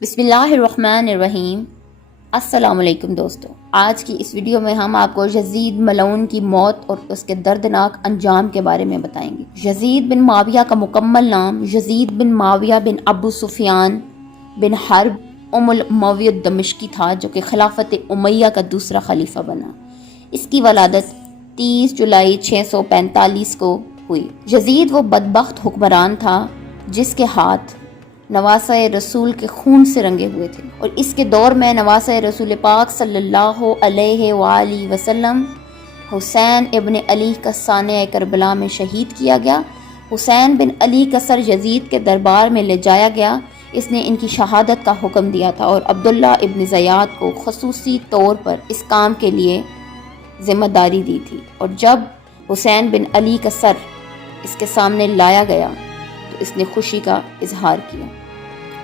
بسم اللہ الرحمن الرحیم۔ السلام علیکم دوستو، آج کی اس ویڈیو میں ہم آپ کو یزید ملعون کی موت اور اس کے دردناک انجام کے بارے میں بتائیں گے۔ یزید بن معاویہ کا مکمل نام یزید بن معاویہ بن ابو سفیان بن حرب الاموی الدمشقی تھا، جو کہ خلافت امیہ کا دوسرا خلیفہ بنا۔ اس کی ولادت 30 جولائی 645 کو ہوئی۔ یزید وہ بدبخت حکمران تھا جس کے ہاتھ نواسہ رسول کے خون سے رنگے ہوئے تھے، اور اس کے دور میں نواسہ رسول پاک صلی اللہ علیہ وآلہ وسلم حسین ابن علی کا سانحہ کربلا میں شہید کیا گیا۔ حسین بن علی کا سر یزید کے دربار میں لے جایا گیا۔ اس نے ان کی شہادت کا حکم دیا تھا اور عبداللہ ابن زیاد کو خصوصی طور پر اس کام کے لیے ذمہ داری دی تھی، اور جب حسین بن علی کا سر اس کے سامنے لایا گیا تو اس نے خوشی کا اظہار کیا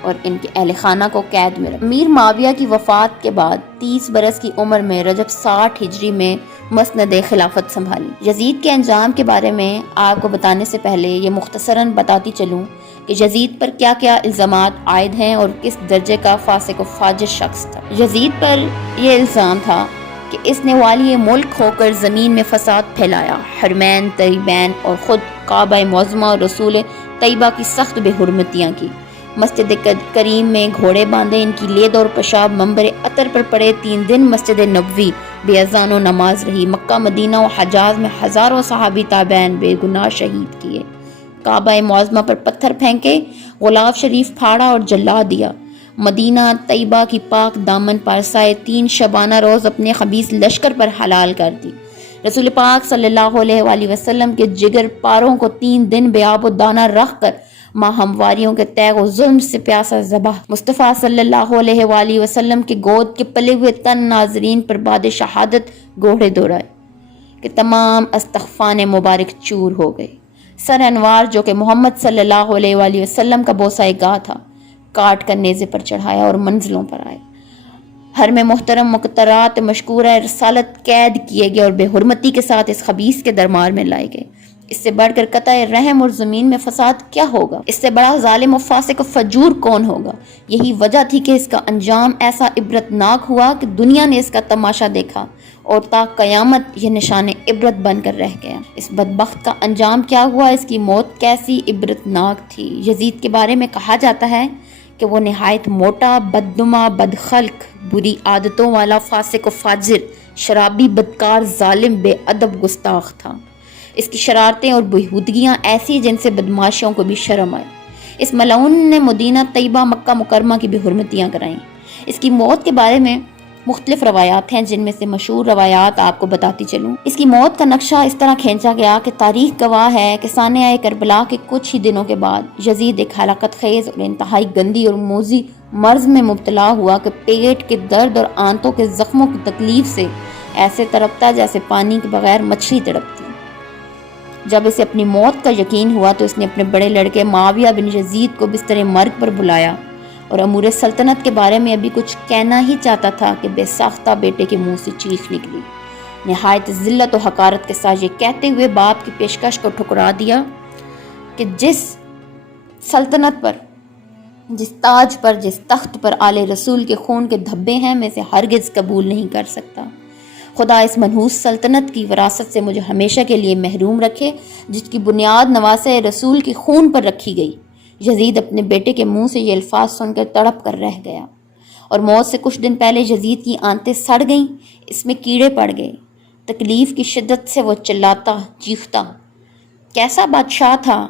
اور ان کے اہل خانہ کو قید میں رکھا۔ امیر معاویہ کی وفات کے بعد 30 برس کی عمر میں رجب 60 ہجری میں مسند خلافت سنبھالی۔ یزید کے انجام کے بارے میں آپ کو بتانے سے پہلے یہ مختصراً بتاتی چلوں کہ یزید پر کیا کیا الزامات عائد ہیں اور کس درجے کا فاسق و فاجر شخص تھا۔ یزید پر یہ الزام تھا کہ اس نے والی ملک ہو کر زمین میں فساد پھیلایا، حرمین طیبین اور خود کعبہ معظمہ اور رسول طیبہ کی سخت بے حرمتیاں کی، مسجد کریم میں گھوڑے باندھے، ان کی لید اور پیشاب منبر عطر پر پڑے، 3 دن مسجد نبوی بے اذان و نماز رہی، مکہ مدینہ و حجاز میں ہزاروں صحابی تابعین بے گناہ شہید کیے، کعبہ معظمہ پر پتھر پھینکے، غلاف شریف پھاڑا اور جلا دیا، مدینہ طیبہ کی پاک دامن پارسائے 3 شبانہ روز اپنے خبیث لشکر پر حلال کر دی، رسول پاک صلی اللہ علیہ وآلہ وسلم کے جگر پاروں کو 3 دن بے آب و دانہ رکھ کر ماہمواریوں کے تیغ و ظلم سے پیاسا ذبح، مصطفیٰ صلی اللہ علیہ وآلہ وسلم کے گود کے پلے ہوئے تن ناظرین پر باد شہادت گھوڑے دوڑائے کہ تمام استخفان مبارک چور ہو گئے، سر انوار جو کہ محمد صلی اللہ علیہ وآلہ وسلم کا بوسہ گاہ تھا کاٹ کر نیزے پر چڑھایا اور منزلوں پر آئے، حرم محترم مقترات مشکورہ رسالت قید کیے گئے اور بے حرمتی کے ساتھ اس خبیث کے دربار میں لائے گئے۔ اس سے بڑھ کر قطع رحم اور زمین میں فساد کیا ہوگا؟ اس سے بڑا ظالم و فاسق و فجور کون ہوگا؟ یہی وجہ تھی کہ اس کا انجام ایسا عبرتناک ہوا کہ دنیا نے اس کا تماشا دیکھا اور تا قیامت یہ نشان عبرت بن کر رہ گیا۔ اس بدبخت کا انجام کیا ہوا؟ اس کی موت کیسی عبرتناک تھی؟ یزید کے بارے میں کہا جاتا ہے کہ وہ نہایت موٹا، بدنما، بدخلق، بری عادتوں والا، فاسق و فاجر، شرابی، بدکار، ظالم، بے ادب، گستاخ تھا۔ اس کی شرارتیں اور بےہودگیاں ایسی جن سے بدماشیوں کو بھی شرم آئے۔ اس ملعون نے مدینہ طیبہ مکہ مکرمہ کی بے حرمتیاں کرائیں۔ اس کی موت کے بارے میں مختلف روایات ہیں، جن میں سے مشہور روایات آپ کو بتاتی چلوں۔ اس کی موت کا نقشہ اس طرح کھینچا گیا کہ تاریخ گواہ ہے کہ سانحہ کربلا کے کچھ ہی دنوں کے بعد یزید ایک ہلاکت خیز اور انتہائی گندی اور موذی مرض میں مبتلا ہوا کہ پیٹ کے درد اور آنتوں کے زخموں کی تکلیف سے ایسے تڑپتا جیسے پانی کے بغیر مچھلی تڑپتی۔ جب اسے اپنی موت کا یقین ہوا تو اس نے اپنے بڑے لڑکے معاویہ بن یزید کو بستر مرگ پر بلایا اور امور سلطنت کے بارے میں ابھی کچھ کہنا ہی چاہتا تھا کہ بے ساختہ بیٹے کے منہ سے چیخ نکلی۔ نہایت ذلت و حقارت کے ساتھ یہ کہتے ہوئے باپ کی پیشکش کو ٹھکرا دیا کہ جس سلطنت پر، جس تاج پر، جس تخت پر آل رسول کے خون کے دھبے ہیں، میں سے ہرگز قبول نہیں کر سکتا۔ خدا اس منحوس سلطنت کی وراثت سے مجھے ہمیشہ کے لیے محروم رکھے جس کی بنیاد نواسہ رسول کے خون پر رکھی گئی۔ یزید اپنے بیٹے کے منہ سے یہ الفاظ سن کر تڑپ کر رہ گیا، اور موت سے کچھ دن پہلے یزید کی آنتیں سڑ گئیں، اس میں کیڑے پڑ گئے۔ تکلیف کی شدت سے وہ چلاتا چیختا کیسا بادشاہ تھا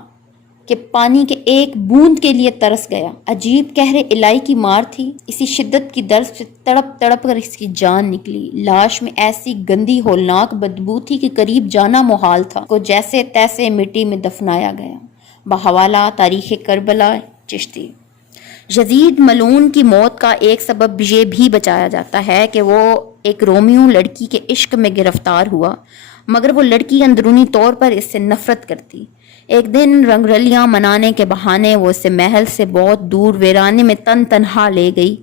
کہ پانی کے ایک بوند کے لیے ترس گیا۔ عجیب قہر الہی کی مار تھی، اسی شدت کی درد سے تڑپ تڑپ کر اس کی جان نکلی۔ لاش میں ایسی گندی ہولناک بدبو تھی کہ قریب جانا محال تھا، کو جیسے تیسے مٹی میں دفنایا گیا۔ بحوالہ تاریخ کربلا چشتی۔ یزید ملعون کی موت کا ایک سبب یہ بھی بچایا جاتا ہے کہ وہ ایک رومیو لڑکی کے عشق میں گرفتار ہوا، مگر وہ لڑکی اندرونی طور پر اس سے نفرت کرتی۔ ایک دن رنگ رلیاں منانے کے بہانے وہ اسے محل سے بہت دور ویرانے میں تنہا لے گئی۔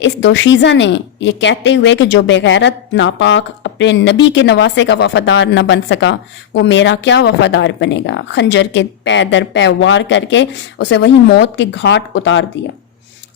اس دوشیزہ نے یہ کہتے ہوئے کہ جو بغیرت ناپاک اپنے نبی کے نواسے کا وفادار نہ بن سکا وہ میرا کیا وفادار بنے گا، خنجر کے پے در پے وار کر کے اسے وہیں موت کے گھاٹ اتار دیا۔